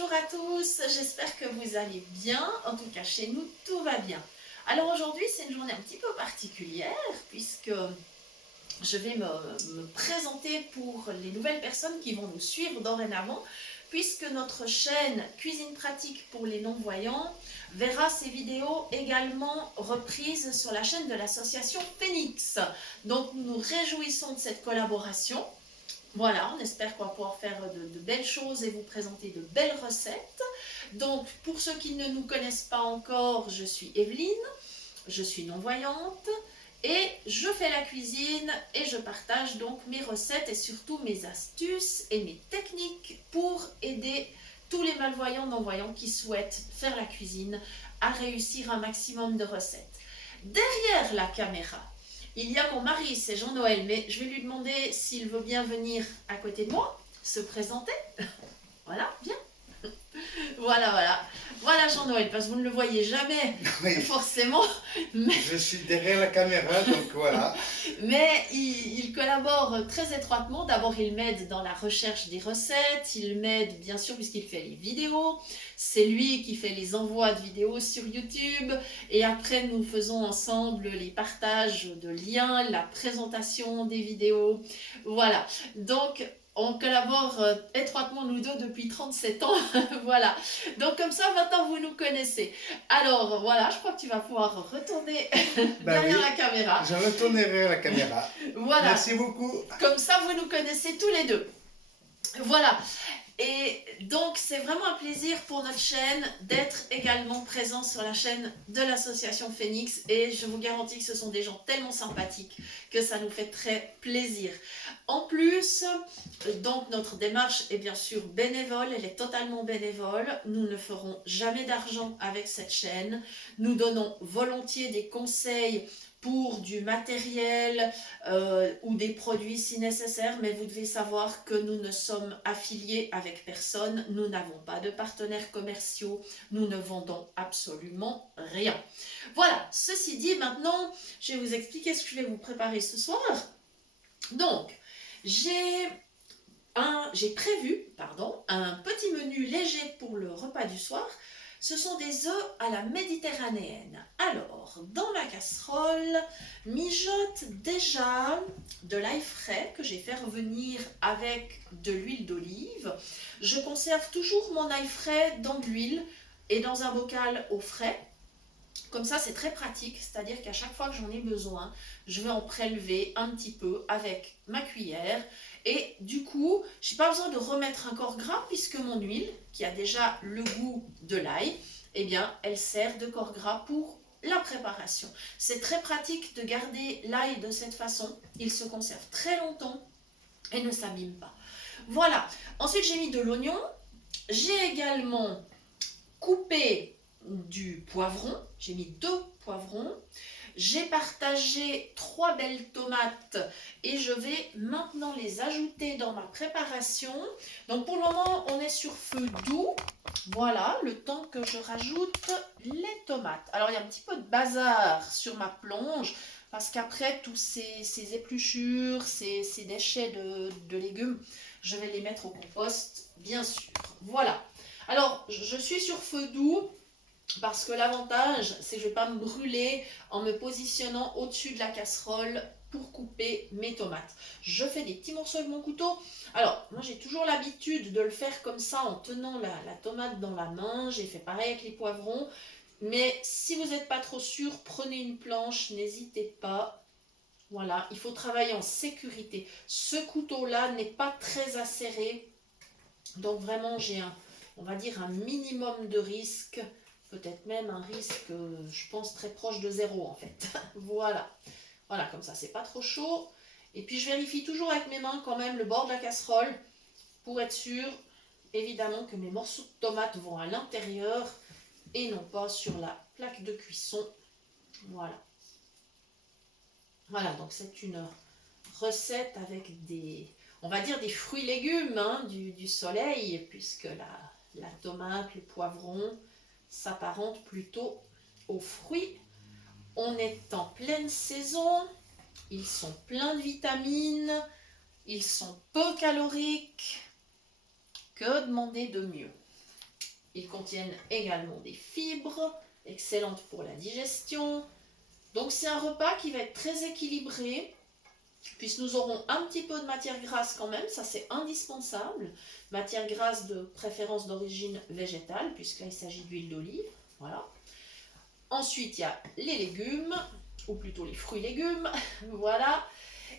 Bonjour à tous, j'espère que vous allez bien. En tout cas, chez nous, tout va bien. Alors aujourd'hui, c'est une journée un petit peu particulière puisque je vais me présenter pour les nouvelles personnes qui vont nous suivre dorénavant, puisque notre chaîne Cuisine Pratique pour les non-voyants verra ces vidéos également reprises sur la chaîne de l'association Phoenix. Donc nous nous réjouissons de cette collaboration. Voilà, on espère qu'on va pouvoir faire de belles choses et vous présenter de belles recettes. Donc, pour ceux qui ne nous connaissent pas encore, je suis Evelyne, je suis non-voyante et je fais la cuisine et je partage donc mes recettes et surtout mes astuces et mes techniques pour aider tous les malvoyants, non-voyants qui souhaitent faire la cuisine à réussir un maximum de recettes. Derrière la caméra, il y a mon mari, c'est Jean-Noël, mais je vais lui demander s'il veut bien venir à côté de moi, se présenter. Voilà, viens. Voilà Jean-Noël, parce que vous ne le voyez jamais, Oui, forcément. Mais, je suis derrière la caméra, donc voilà. mais il collabore très étroitement. D'abord, il m'aide dans la recherche des recettes. Il m'aide, bien sûr, puisqu'il fait les vidéos. C'est lui qui fait les envois de vidéos sur YouTube. Et après, nous faisons ensemble les partages de liens, la présentation des vidéos. Voilà. Donc, on collabore étroitement nous deux depuis 37 ans. Voilà. Donc comme ça, maintenant, vous nous connaissez. Alors, voilà, je crois que tu vas pouvoir retourner Ben derrière oui, la caméra. je retournerai la caméra. Voilà. Merci beaucoup. Comme ça, vous nous connaissez tous les deux. Voilà. Et donc, c'est vraiment un plaisir pour notre chaîne d'être également présent sur la chaîne de l'association Phoenix. Et je vous garantis que ce sont des gens tellement sympathiques que ça nous fait très plaisir. En plus, donc notre démarche est bien sûr bénévole, elle est totalement bénévole. Nous ne ferons jamais d'argent avec cette chaîne. Nous donnons volontiers des conseils pour du matériel ou des produits si nécessaire, mais vous devez savoir que nous ne sommes affiliés avec personne, nous n'avons pas de partenaires commerciaux, nous ne vendons absolument rien. Voilà, ceci dit, maintenant, je vais vous expliquer ce que je vais vous préparer ce soir. Donc, j'ai prévu un petit menu léger pour le repas du soir. Ce sont des œufs à la méditerranéenne. Alors, dans ma casserole, mijote déjà de l'ail frais que j'ai fait revenir avec de l'huile d'olive. Je conserve toujours mon ail frais dans de l'huile et dans un bocal au frais. Comme ça, c'est très pratique, c'est-à-dire qu'à chaque fois que j'en ai besoin, je vais en prélever un petit peu avec ma cuillère. Et du coup, je n'ai pas besoin de remettre un corps gras puisque mon huile, qui a déjà le goût de l'ail, eh bien, elle sert de corps gras pour la préparation. C'est très pratique de garder l'ail de cette façon. Il se conserve très longtemps et ne s'abîme pas. Voilà. Ensuite, j'ai mis de l'oignon. J'ai également coupé du poivron, j'ai mis 2 poivrons, j'ai partagé 3 belles tomates et je vais maintenant les ajouter dans ma préparation. Donc pour le moment on est sur feu doux, voilà, le temps que je rajoute les tomates. Alors il y a un petit peu de bazar sur ma plonge parce qu'après tous ces épluchures, ces déchets de légumes, je vais les mettre au compost bien sûr. Voilà. Alors, je suis sur feu doux parce que l'avantage, c'est que je ne vais pas me brûler en me positionnant au-dessus de la casserole pour couper mes tomates. Je fais des petits morceaux avec mon couteau. Alors, moi j'ai toujours l'habitude de le faire comme ça en tenant la tomate dans la main. J'ai fait pareil avec les poivrons. Mais si vous n'êtes pas trop sûr, prenez une planche, n'hésitez pas. Voilà, il faut travailler en sécurité. Ce couteau-là n'est pas très acéré. Donc vraiment, j'ai on va dire un minimum de risque, peut-être même un risque, je pense, très proche de zéro en fait. Voilà, voilà, comme ça, c'est pas trop chaud. Et puis je vérifie toujours avec mes mains quand même le bord de la casserole pour être sûr, évidemment, que mes morceaux de tomates vont à l'intérieur et non pas sur la plaque de cuisson. Voilà. Voilà, donc c'est une recette avec on va dire des fruits légumes hein, du soleil, puisque la tomate, le poivron s'apparentent plutôt aux fruits. On est en pleine saison, ils sont pleins de vitamines, ils sont peu caloriques. Que demander de mieux? Ils contiennent également des fibres, excellentes pour la digestion. Donc c'est un repas qui va être très équilibré, puisque nous aurons un petit peu de matière grasse quand même, ça c'est indispensable. Matière grasse de préférence d'origine végétale, puisque là il s'agit d'huile d'olive. Voilà. Ensuite il y a les légumes, ou plutôt les fruits légumes. Voilà.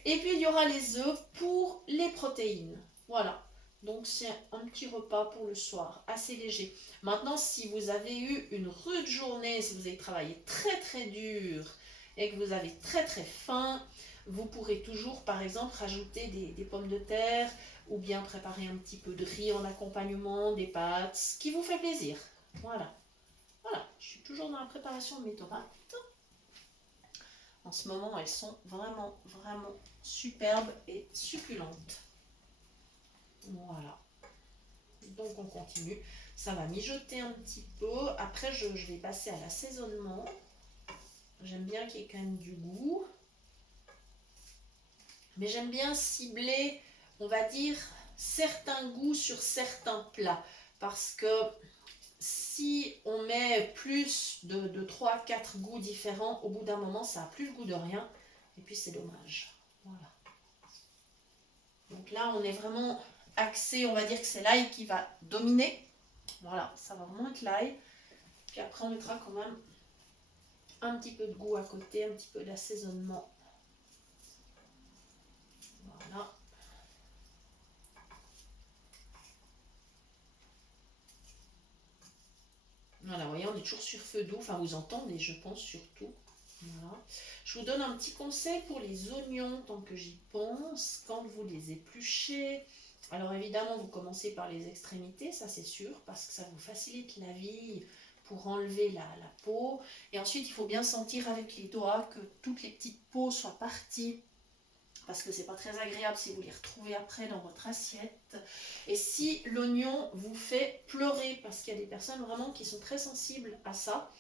Et puis il y aura les œufs pour les protéines. Voilà. Donc c'est un petit repas pour le soir, assez léger. Maintenant, si vous avez eu une rude journée, si vous avez travaillé très très dur et que vous avez très très faim, vous pourrez toujours par exemple rajouter des pommes de terre ou bien préparer un petit peu de riz en accompagnement, des pâtes, ce qui vous fait plaisir. Voilà. Voilà, je suis toujours dans la préparation de mes tomates. En ce moment, elles sont vraiment, vraiment superbes et succulentes. Voilà. Donc on continue. Ça va mijoter un petit peu. Après, je vais passer à l'assaisonnement. J'aime bien qu'il y ait quand même du goût. Mais j'aime bien cibler, on va dire, certains goûts sur certains plats. Parce que si on met plus de 3-4 goûts différents, au bout d'un moment, ça n'a plus le goût de rien. Et puis c'est dommage. Voilà. Donc là, on est vraiment axé, on va dire que c'est l'ail qui va dominer. Voilà, ça va vraiment être l'ail. Puis après, on mettra quand même un petit peu de goût à côté, un petit peu d'assaisonnement. Voilà. Voilà, vous voyez, on est toujours sur feu doux. Enfin, vous entendez, je pense, surtout. Voilà. Je vous donne un petit conseil pour les oignons, tant que j'y pense. Quand vous les épluchez, alors évidemment, vous commencez par les extrémités, ça c'est sûr, parce que ça vous facilite la vie pour enlever la peau. Et ensuite, il faut bien sentir avec les doigts que toutes les petites peaux soient parties, parce que c'est pas très agréable si vous les retrouvez après dans votre assiette. Et si l'oignon vous fait pleurer, parce qu'il y a des personnes vraiment qui sont très sensibles à ça,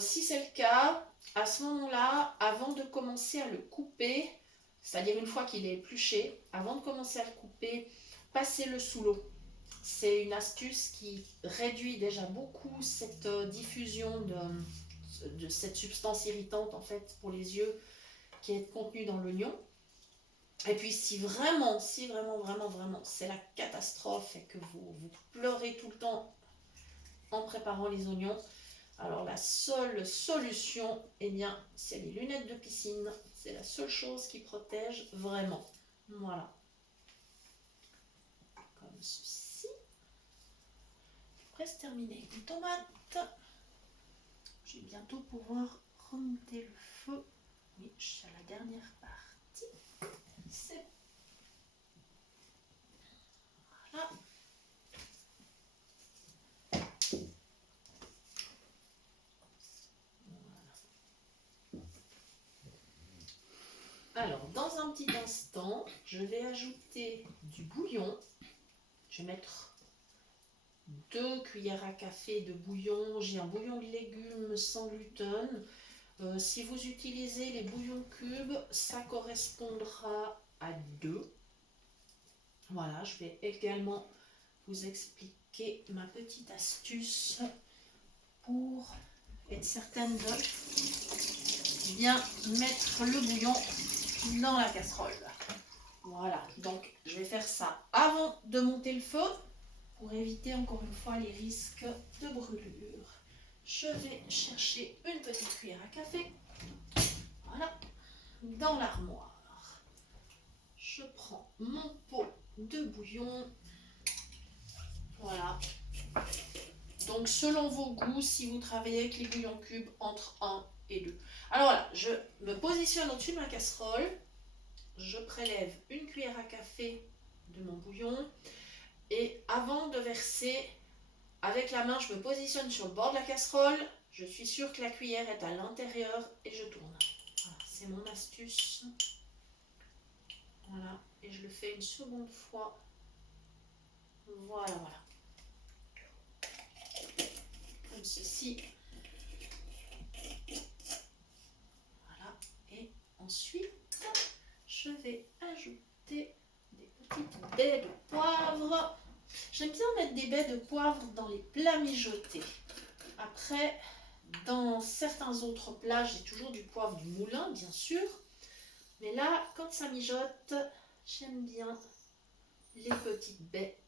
si c'est le cas, à ce moment-là, avant de commencer à le couper, c'est-à-dire une fois qu'il est épluché, avant de commencer à le couper, passez-le sous l'eau. C'est une astuce qui réduit déjà beaucoup cette diffusion de cette substance irritante en fait pour les yeux qui est contenue dans l'oignon. Et puis si vraiment, vraiment, c'est la catastrophe et que vous pleurez tout le temps en préparant les oignons, alors la seule solution, eh bien, c'est les lunettes de piscine. C'est la seule chose qui protège vraiment. Voilà. Comme ceci. Presque terminé avec les tomates. Je vais bientôt pouvoir remonter le feu. Oui, je suis à la dernière partie. C'est voilà. Alors, dans un petit instant, je vais ajouter du bouillon. Je vais mettre 2 cuillères à café de bouillon. J'ai un bouillon de légumes sans gluten. Si vous utilisez les bouillons cubes, ça correspondra à 2. Voilà, je vais également vous expliquer ma petite astuce pour être certaine de bien mettre le bouillon dans la casserole. Voilà, donc je vais faire ça avant de monter le feu pour éviter encore une fois les risques de brûlure. Je vais chercher une petite cuillère à café. Voilà, dans l'armoire. Je prends mon pot de bouillon. Voilà. Donc selon vos goûts, si vous travaillez avec les bouillons cubes, entre 1 et 2. Alors voilà, je me positionne au-dessus de ma casserole. Je prélève une cuillère à café de mon bouillon. Et avant de verser, avec la main, je me positionne sur le bord de la casserole. Je suis sûre que la cuillère est à l'intérieur et je tourne. Voilà, c'est mon astuce. Voilà, et je le fais une seconde fois. Voilà, voilà. Comme ceci. Voilà, et ensuite, je vais ajouter des petites baies de poivre. J'aime bien mettre des baies de poivre dans les plats mijotés. Après, dans certains autres plats, j'ai toujours du poivre du moulin, bien sûr. Mais là, quand ça mijote, j'aime bien les petites baies.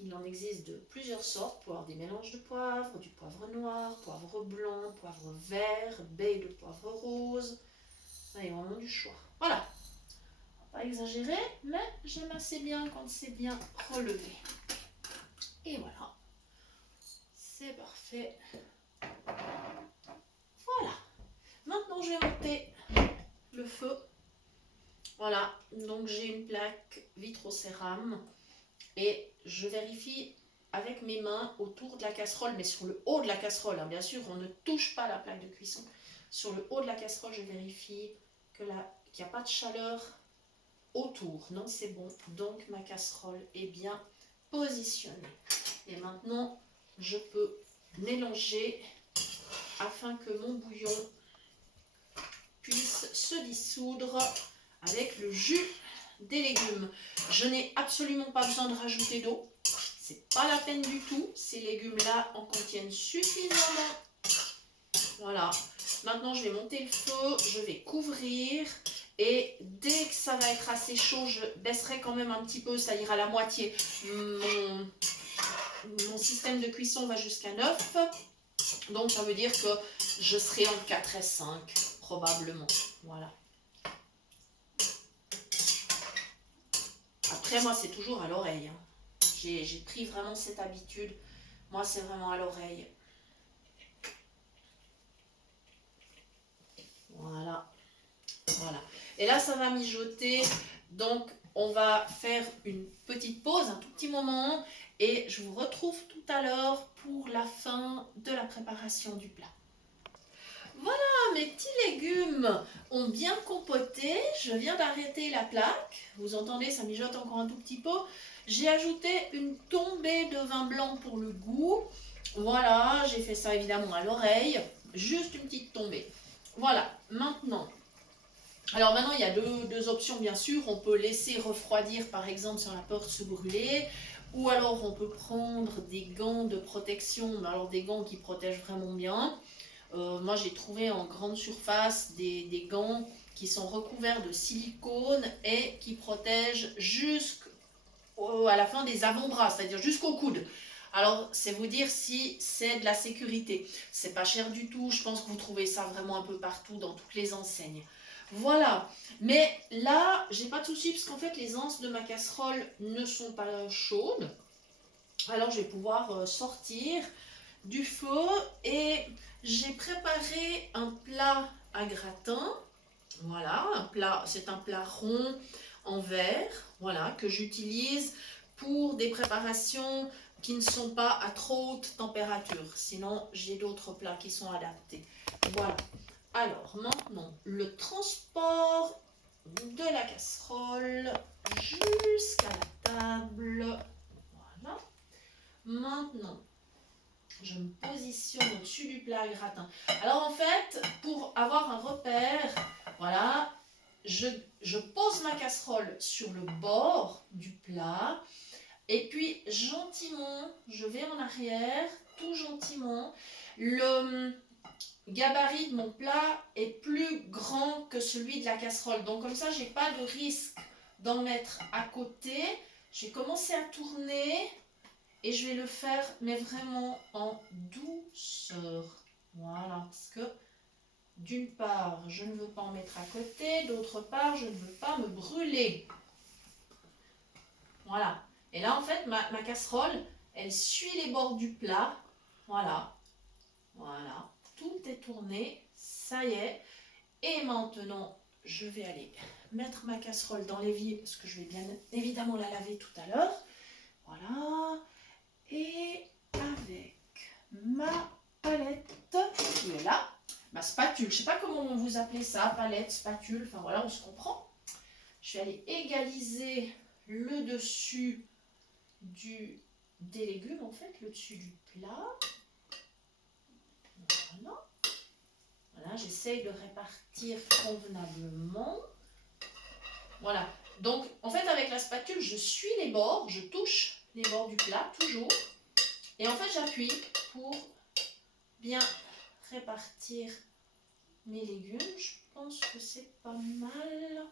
Il en existe de plusieurs sortes, pour avoir des mélanges de poivre, du poivre noir, poivre blanc, poivre vert, baies de poivre rose. Ça y est, vraiment du choix. Voilà. Pas exagéré, mais j'aime assez bien quand c'est bien relevé. Et voilà. C'est parfait. Voilà. Maintenant, je vais monter le feu. Voilà. Donc, j'ai une plaque vitrocérame. Et je vérifie avec mes mains autour de la casserole, mais sur le haut de la casserole, hein, bien sûr, on ne touche pas la plaque de cuisson. Sur le haut de la casserole, je vérifie qu'il n'y a pas de chaleur autour. Non, c'est bon. Donc, ma casserole est bien positionnée. Et maintenant, je peux mélanger afin que mon bouillon puisse se dissoudre avec le jus des légumes. Je n'ai absolument pas besoin de rajouter d'eau. C'est pas la peine du tout. Ces légumes-là en contiennent suffisamment. Voilà. Maintenant, je vais monter le feu. Je vais couvrir. Et dès que ça va être assez chaud, je baisserai quand même un petit peu. Ça ira à la moitié. Mon système de cuisson va jusqu'à 9. Donc, ça veut dire que je serai en 4 et 5, probablement. Voilà. Après, moi, c'est toujours à l'oreille. Hein. J'ai pris vraiment cette habitude. Moi, c'est vraiment à l'oreille. Voilà. Voilà. Et là, ça va mijoter. Donc, on va faire une petite pause, un tout petit moment. Et je vous retrouve tout à l'heure pour la fin de la préparation du plat. Voilà, mes petits légumes ont bien compoté. Je viens d'arrêter la plaque. Vous entendez, ça mijote encore un tout petit peu. J'ai ajouté une tombée de vin blanc pour le goût. Voilà, j'ai fait ça évidemment à l'oreille. Juste une petite tombée. Voilà, maintenant. Alors maintenant, il y a deux options bien sûr. On peut laisser refroidir par exemple si on a peur de se brûler. Ou alors on peut prendre des gants de protection. Mais alors des gants qui protègent vraiment bien. Moi, j'ai trouvé en grande surface des gants qui sont recouverts de silicone et qui protègent jusqu'à la fin des avant-bras, c'est-à-dire jusqu'au coude. Alors, c'est vous dire si c'est de la sécurité. C'est pas cher du tout. Je pense que vous trouvez ça vraiment un peu partout dans toutes les enseignes. Voilà. Mais là, j'ai pas de souci parce qu'en fait, les anses de ma casserole ne sont pas chaudes. Alors, je vais pouvoir sortir du feu et j'ai préparé un plat à gratin. Voilà, c'est un plat rond en verre, voilà, que j'utilise pour des préparations qui ne sont pas à trop haute température. Sinon, j'ai d'autres plats qui sont adaptés. Voilà. Alors, maintenant, le transport de la casserole jusqu'à la table. Voilà. Maintenant, je me positionne au-dessus du plat à gratin. Alors en fait, pour avoir un repère, voilà, je pose ma casserole sur le bord du plat et puis gentiment, je vais en arrière, tout gentiment. Le gabarit de mon plat est plus grand que celui de la casserole. Donc comme ça, j'ai pas de risque d'en mettre à côté. J'ai commencé à tourner. Et je vais le faire, mais vraiment en douceur. Voilà, parce que d'une part, je ne veux pas en mettre à côté, d'autre part, je ne veux pas me brûler. Voilà. Et là, en fait, ma casserole, elle suit les bords du plat. Voilà. Voilà. Tout est tourné. Ça y est. Et maintenant, je vais aller mettre ma casserole dans l'évier, parce que je vais bien évidemment la laver tout à l'heure. Voilà. Et avec ma palette qui est là, ma spatule, je ne sais pas comment vous appelez ça, palette, spatule, enfin voilà, on se comprend. Je vais aller égaliser le dessus des légumes, en fait, le dessus du plat. Voilà. Voilà, j'essaye de répartir convenablement. Voilà, Donc, en fait, avec la spatule, je suis les bords, je touche les bords du plat, toujours. Et en fait, j'appuie pour bien répartir mes légumes. Je pense que c'est pas mal.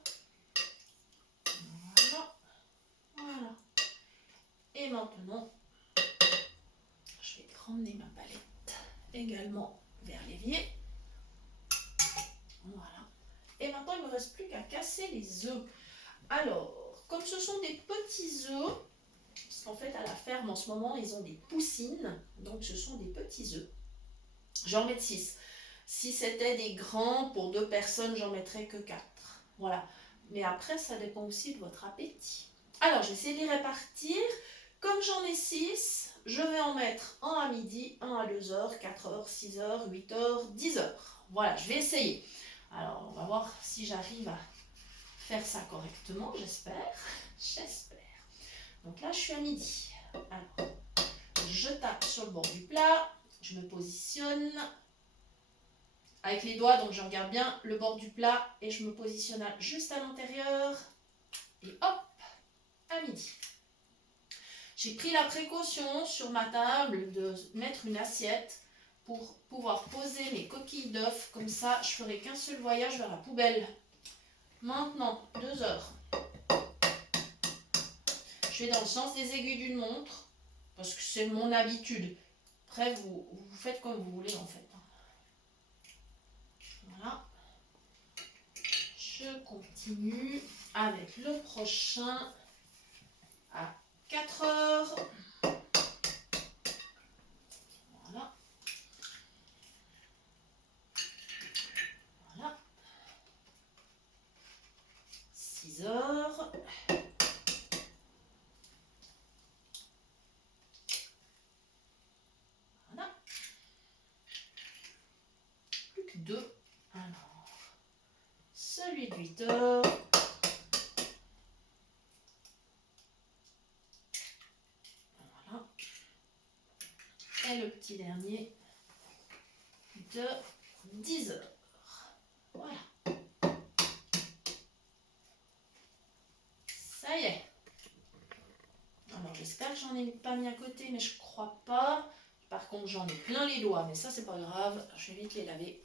Voilà. Voilà. Et maintenant, je vais ramener ma palette également vers l'évier. Voilà. Et maintenant, il ne me reste plus qu'à casser les œufs. Alors, comme ce sont des petits œufs, parce qu'en fait, à la ferme, en ce moment, ils ont des poussines. Donc, ce sont des petits œufs. J'en mets 6. Si c'était des grands, pour 2 personnes, j'en mettrais que 4. Voilà. Mais après, ça dépend aussi de votre appétit. Alors, je vais essayer de les répartir. Comme j'en ai 6, je vais en mettre un à midi, un à 2h, 4h, 6h, 8h, 10h. Voilà, je vais essayer. Alors, on va voir si j'arrive à faire ça correctement, j'espère. J'espère. Donc là, je suis à midi. Alors, je tape sur le bord du plat, je me positionne avec les doigts, donc je regarde bien le bord du plat et je me positionne juste à l'intérieur. Et hop, à midi. J'ai pris la précaution sur ma table de mettre une assiette pour pouvoir poser mes coquilles d'œufs. Comme ça, je ferai qu'un seul voyage vers la poubelle. Maintenant, 2 heures. Je vais dans le sens des aiguilles d'une montre parce que c'est mon habitude. Après, vous faites comme vous voulez en fait. Voilà. Je continue avec le prochain à 4 heures. Voilà. Voilà. 6 heures. Voilà. Plus que 2. Alors, celui de 8 heures. Voilà. Et le petit dernier de 10 heures. Voilà. Ça y est. Alors j'espère que j'en ai pas mis à côté, mais je crois pas. Par contre, j'en ai plein les doigts, mais ça c'est pas grave. Je vais vite les laver.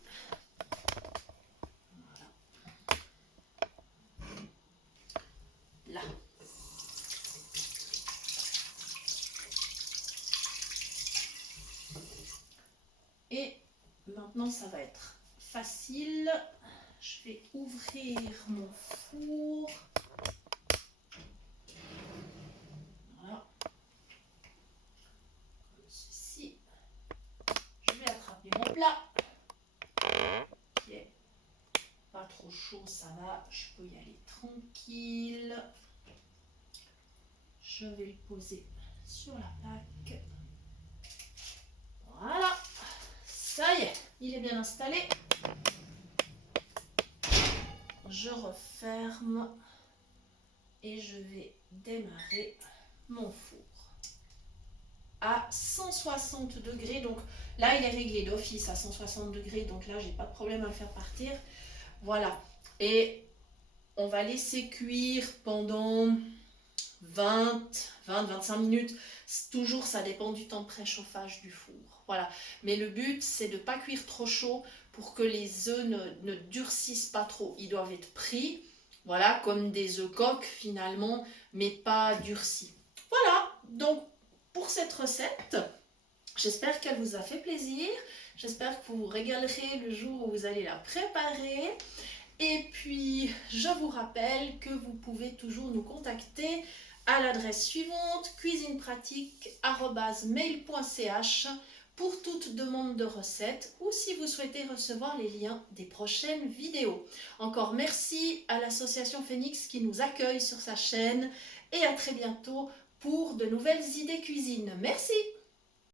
Voilà. Là. Et maintenant, ça va être facile. Je vais ouvrir mon four. Voilà. Comme ceci. Je vais attraper mon plat. Qui est pas trop chaud, ça va. Je peux y aller tranquille. Je vais le poser sur la plaque. Voilà. Ça y est, il est bien installé. Je referme et je vais démarrer mon four à 160 degrés. Donc là, il est réglé d'office à 160 degrés. Donc là, j'ai pas de problème à le faire partir. Voilà. Et on va laisser cuire pendant 20-25 minutes. Toujours, ça dépend du temps de préchauffage du four. Voilà. Mais le but, c'est de ne pas cuire trop chaud pour que les œufs ne durcissent pas trop. Ils doivent être pris, voilà, comme des œufs coques finalement, mais pas durcis. Voilà. Donc, pour cette recette, j'espère qu'elle vous a fait plaisir. J'espère que vous vous régalerez le jour où vous allez la préparer. Et puis, je vous rappelle que vous pouvez toujours nous contacter à l'adresse suivante, cuisinepratique@mail.ch pour toute demande de recette ou si vous souhaitez recevoir les liens des prochaines vidéos. Encore merci à l'association Phoenix qui nous accueille sur sa chaîne et à très bientôt pour de nouvelles idées cuisine. Merci!